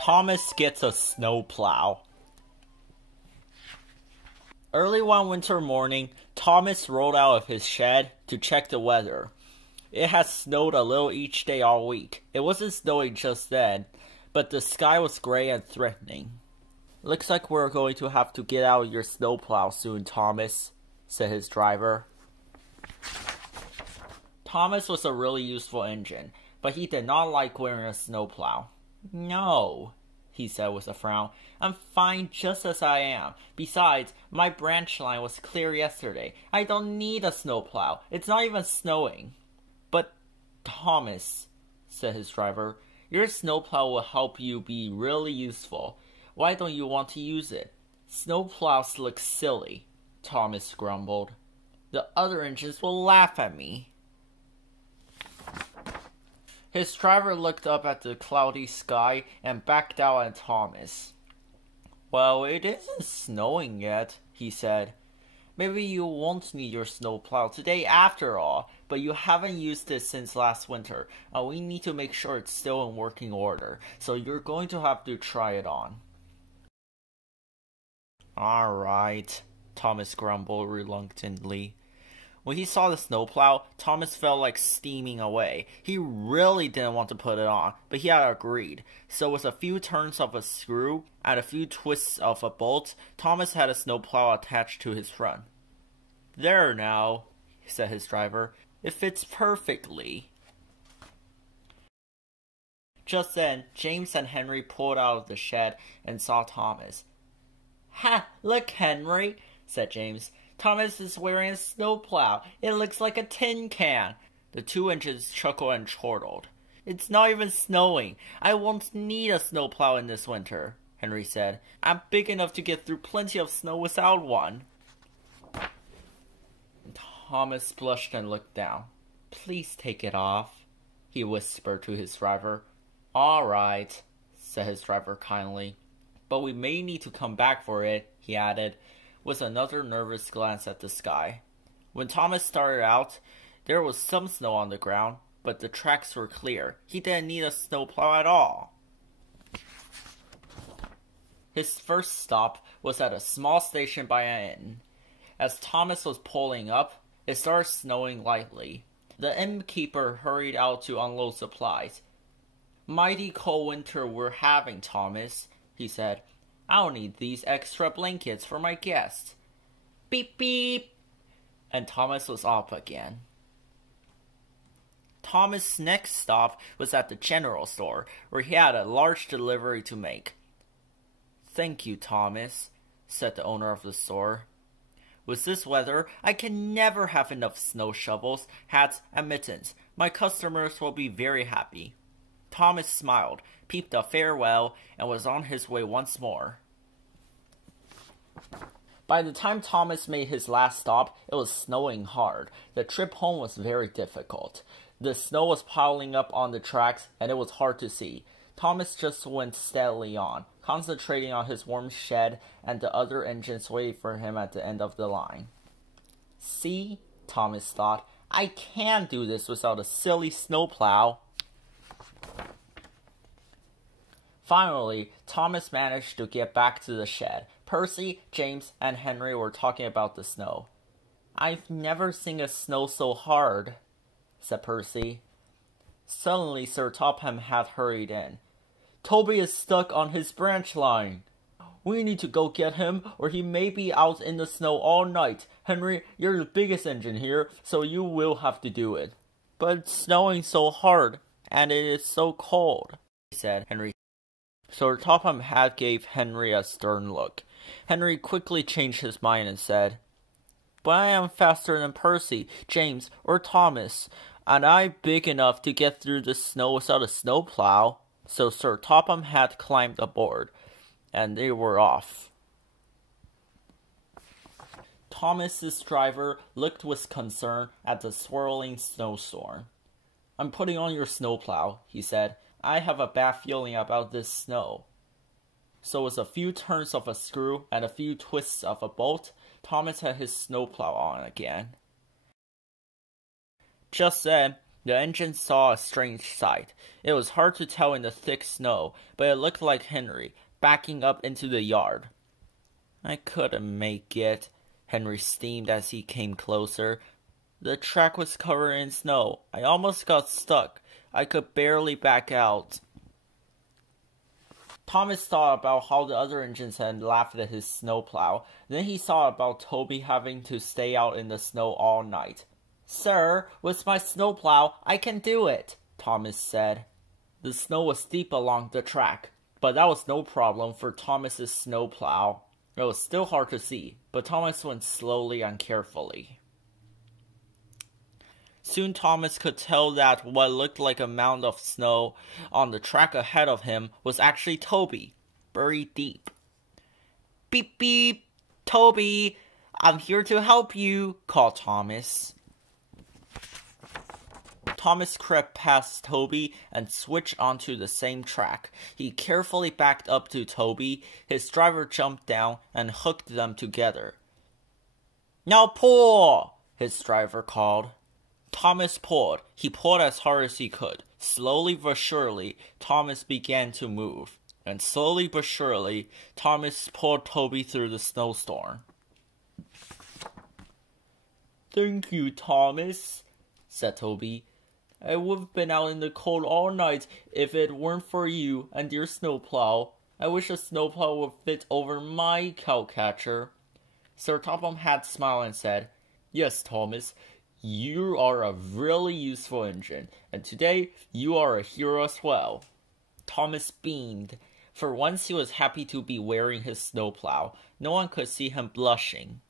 Thomas gets a snowplow. Early one winter morning, Thomas rolled out of his shed to check the weather. It had snowed a little each day all week. It wasn't snowing just then, but the sky was gray and threatening. "Looks like we're going to have to get out your snowplow soon, Thomas," said his driver. Thomas was a really useful engine, but he did not like wearing a snowplow. "No," he said with a frown. "I'm fine just as I am. Besides, my branch line was clear yesterday. I don't need a snowplow. It's not even snowing." "But, Thomas," said his driver, "your snowplow will help you be really useful. Why don't you want to use it?" "Snowplows look silly," Thomas grumbled. "The other engines will laugh at me." His driver looked up at the cloudy sky and backed out at Thomas. "Well, it isn't snowing yet," he said. "Maybe you won't need your snowplow today after all, but you haven't used it since last winter, and we need to make sure it's still in working order, so you're going to have to try it on." "Alright," Thomas grumbled reluctantly. When he saw the snowplow, Thomas felt like steaming away. He really didn't want to put it on, but he had agreed. So with a few turns of a screw and a few twists of a bolt, Thomas had a snowplow attached to his front. "There now," said his driver. "It fits perfectly." Just then, James and Henry pulled out of the shed and saw Thomas. "Ha! Look, Henry," said James. "Thomas is wearing a snowplow. It looks like a tin can." The two engines chuckled and chortled. "It's not even snowing. I won't need a snowplow in this winter," Henry said. "I'm big enough to get through plenty of snow without one." Thomas blushed and looked down. "Please take it off," he whispered to his driver. "All right," said his driver kindly. "But we may need to come back for it," he added, with another nervous glance at the sky. When Thomas started out, there was some snow on the ground, but the tracks were clear. He didn't need a snowplow at all. His first stop was at a small station by an inn. As Thomas was pulling up, it started snowing lightly. The innkeeper hurried out to unload supplies. "Mighty cold winter we're having, Thomas," he said. "I'll need these extra blankets for my guests." Beep beep! And Thomas was off again. Thomas' next stop was at the general store, where he had a large delivery to make. "Thank you, Thomas," said the owner of the store. "With this weather, I can never have enough snow shovels, hats, and mittens. My customers will be very happy." Thomas smiled, peeped a farewell, and was on his way once more. By the time Thomas made his last stop, it was snowing hard. The trip home was very difficult. The snow was piling up on the tracks, and it was hard to see. Thomas just went steadily on, concentrating on his warm shed and the other engines waiting for him at the end of the line. "See," Thomas thought, "I can do this without a silly snowplow." Finally, Thomas managed to get back to the shed. Percy, James, and Henry were talking about the snow. "I've never seen it snow so hard," said Percy. Suddenly, Sir Topham had hurried in. "Toby is stuck on his branch line. We need to go get him, or he may be out in the snow all night. Henry, you're the biggest engine here, so you will have to do it." "But it's snowing so hard, and it is so cold," said Henry. Sir Topham gave Henry a stern look. Henry quickly changed his mind and said, "But I am faster than Percy, James, or Thomas, and I'm big enough to get through the snow without a snowplow." So Sir Topham had climbed aboard, and they were off. Thomas's driver looked with concern at the swirling snowstorm. "I'm putting on your snowplow," he said. "I have a bad feeling about this snow." So with a few turns of a screw and a few twists of a bolt, Thomas had his snowplow on again. Just then, The engine saw a strange sight. It was hard to tell in the thick snow, but it looked like Henry, backing up into the yard. I couldn't make it, Henry steamed as he came closer. The track was covered in snow. I almost got stuck. I could barely back out. Thomas thought about how the other engines had laughed at his snowplow. Then he thought about Toby having to stay out in the snow all night. Sir, with my snowplow, I can do it, Thomas said. The snow was deep along the track, but that was no problem for Thomas's snowplow. It was still hard to see, but Thomas went slowly and carefully. Soon Thomas could tell that what looked like a mound of snow on the track ahead of him was actually Toby, buried deep. Beep beep, Toby, I'm here to help you, called Thomas. Thomas crept past Toby and switched onto the same track. He carefully backed up to Toby. His driver jumped down and hooked them together. Now pull, his driver called. Thomas pulled. He pulled as hard as he could. Slowly but surely, Thomas began to move. And slowly but surely, Thomas pulled Toby through the snowstorm. Thank you, Thomas, said Toby. I would have been out in the cold all night if it weren't for you and your snowplow. I wish a snowplow would fit over my cowcatcher. Sir Topham Hatt smiled and said, Yes, Thomas, you are a really useful engine, and today you are a hero as well. Thomas beamed. For once he was happy to be wearing his snowplow. No one could see him blushing.